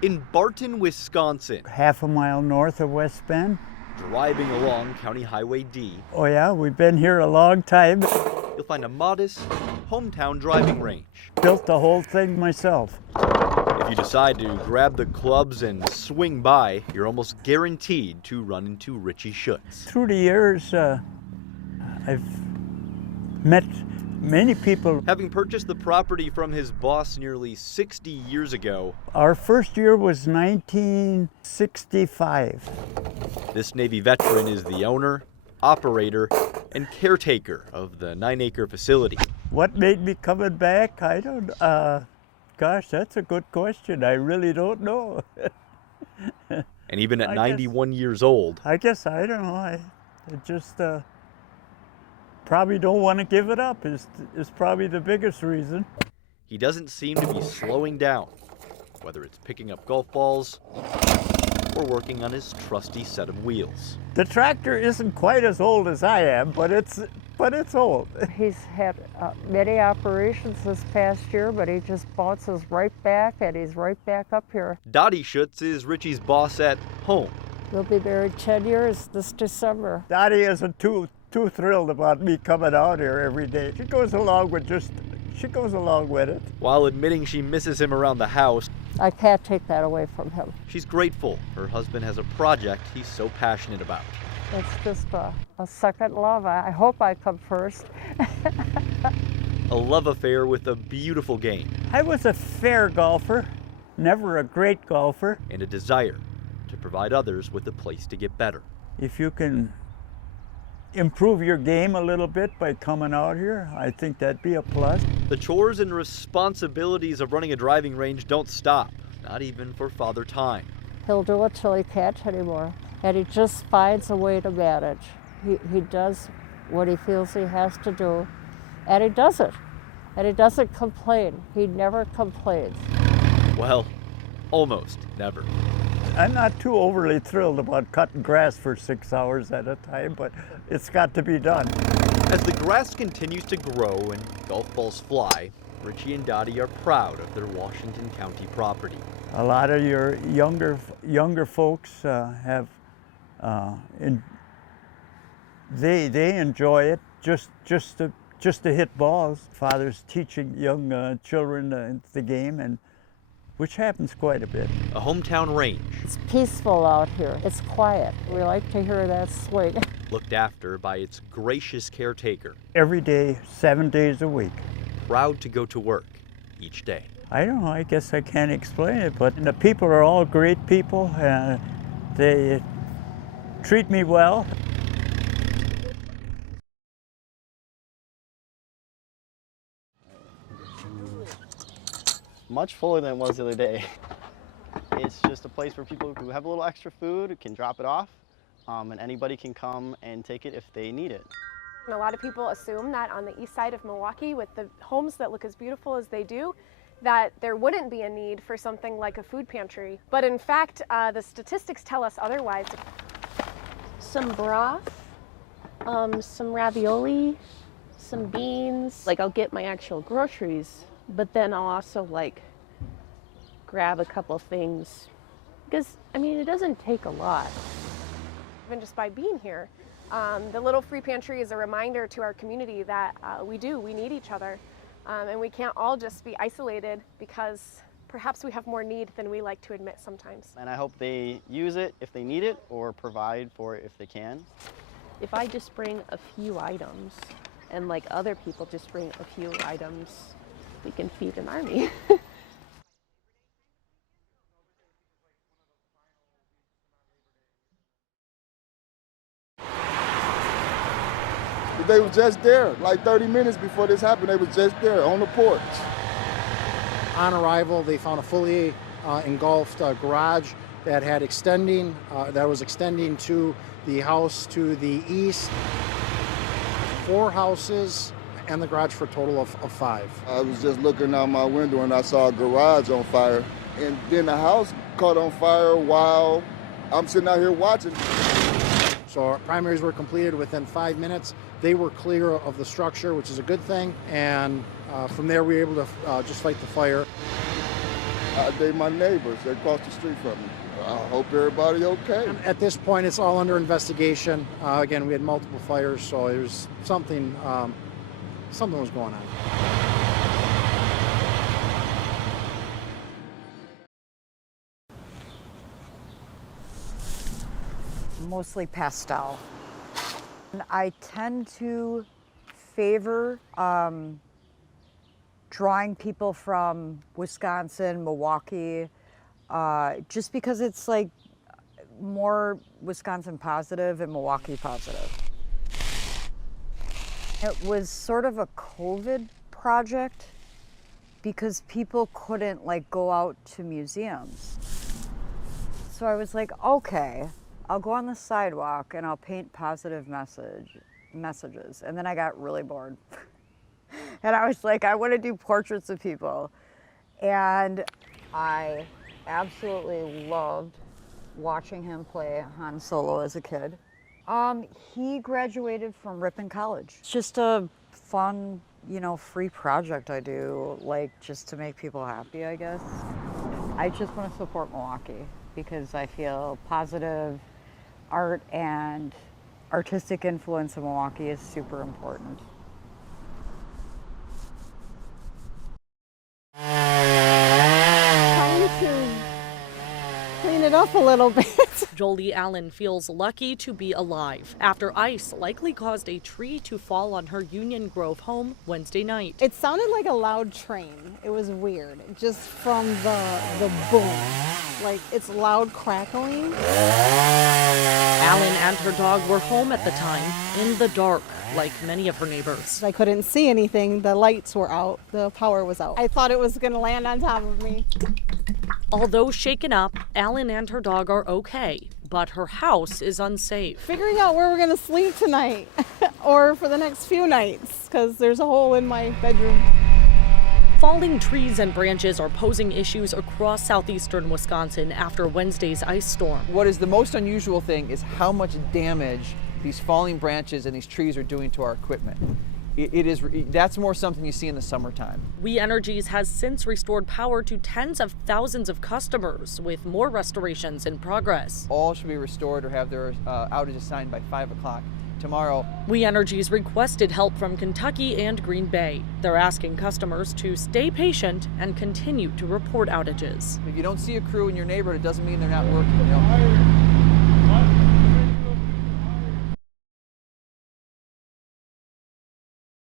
In Barton, Wisconsin, half a mile north of West Bend. Driving along County Highway D, Oh yeah, we've been here a long time. you'll find a modest hometown driving range. Built the whole thing myself. If you decide to grab the clubs and swing by, you're almost guaranteed to run into Richie Schutz. Through the years, I've met many people. Having purchased the property from his boss nearly 60 years ago, Our first year was 1965. this Navy veteran is the owner, operator, and caretaker of the 9-acre facility. What made me coming back? I don't, gosh, that's a good question. I really don't know. And even at I 91 years old, I guess I don't know. I just probably don't want to give it up is probably the biggest reason. he doesn't seem to be slowing down, whether it's picking up golf balls or working on his trusty set of wheels. The tractor isn't quite as old as I am, but it's old. He's had many operations this past year, but he just bounces right back, and he's right back up here. Dottie Schutz is Richie's boss at home. We'll be married 10 years this December. Dottie isn't too thrilled about me coming out here every day. She goes along with it. While admitting she misses him around the house, I can't take that away from him. she's grateful her husband has a project he's so passionate about. It's just a second love. I hope I come first. A love affair with a beautiful game I was a fair golfer, never a great golfer. and a desire to provide others with a place to get better. If you can improve your game a little bit by coming out here, I think that'd be a plus. The chores and responsibilities of running a driving range don't stop, not even for Father Time. He'll do it till he can't anymore. And he just finds a way to manage. He does what he feels he has to do, and he does it. And he doesn't complain. He never complains. Well, almost never. I'm not too overly thrilled about cutting grass for 6 hours at a time, but it's got to be done. As the grass continues to grow and golf balls fly, Richie and Dottie are proud of their Washington County property. A lot of your younger folks they enjoy it just to hit balls. Father's teaching young children the game, and which happens quite a bit. A hometown range It's peaceful out here. It's quiet. We like to hear that swing. looked after by its gracious caretaker, Every day, 7 days a week. proud to go to work each day. I don't know, I guess I can't explain it, but the people are all great people. They treat me well. Much fuller than it was the other day. It's just a place where people who have a little extra food can drop it off, and anybody can come and take it if they need it. And a lot of people assume that on the east side of Milwaukee, with the homes that look as beautiful as they do, that there wouldn't be a need for something like a food pantry. But in fact, the statistics tell us otherwise. Some broth, some ravioli, some beans. Like, I'll get my actual groceries, but then I'll also grab a couple things, because I mean, it doesn't take a lot. Even just by being here, the little free pantry is a reminder to our community that we need each other, and we can't all just be isolated, because perhaps we have more need than we like to admit sometimes. And I hope they use it if they need it, or provide for it if they can. If I just bring a few items, and other people just bring a few items, we can feed an army. They were just there, like 30 minutes before this happened, they was just there on the porch. On arrival, they found a fully engulfed garage that had was extending to the house to the east. 4 houses and the garage for a total of 5. I was just looking out my window and I saw a garage on fire. And then the house caught on fire while I'm sitting out here watching. So our primaries were completed within 5 minutes. They were clear of the structure, which is a good thing. And from there, we were able to just fight the fire. They my neighbors. They across the street from me. I hope everybody okay. At this point, it's all under investigation. Again, we had multiple fires, so there's something was going on. Mostly pastel. And I tend to favor drawing people from Wisconsin, Milwaukee, just because it's like more Wisconsin positive and Milwaukee positive. It was sort of a COVID project because people couldn't like go out to museums. So I was like, okay, I'll go on the sidewalk and I'll paint positive messages. And then I got really bored. And I was like, I want to do portraits of people. And I absolutely loved watching him play Han Solo as a kid. He graduated from Ripon College. It's just a fun, free project I do, like just to make people happy, I guess. I just want to support Milwaukee because I feel positive art and artistic influence in Milwaukee is super important. Trying to clean it up a little bit. Jolie Allen feels lucky to be alive after ice likely caused a tree to fall on her Union Grove home Wednesday night. It sounded like a loud train. It was weird, just from the boom. Like it's loud crackling. Allen and her dog were home at the time, in the dark, like many of her neighbors. I couldn't see anything. The lights were out. The power was out. I thought it was going to land on top of me. Although shaken up, Allen and her dog are okay, but her house is unsafe. Figuring out where we're going to sleep tonight or for the next few nights because there's a hole in my bedroom. Falling trees and branches are posing issues across southeastern Wisconsin after Wednesday's ice storm. What is the most unusual thing is how much damage these falling branches and these trees are doing to our equipment. That's more something you see in the summertime. We Energies has since restored power to tens of thousands of customers, with more restorations in progress. All should be restored or have their outage assigned by 5 o'clock tomorrow. We Energies requested help from Kentucky and Green Bay. They're asking customers to stay patient and continue to report outages. If you don't see a crew in your neighborhood, it doesn't mean they're not working.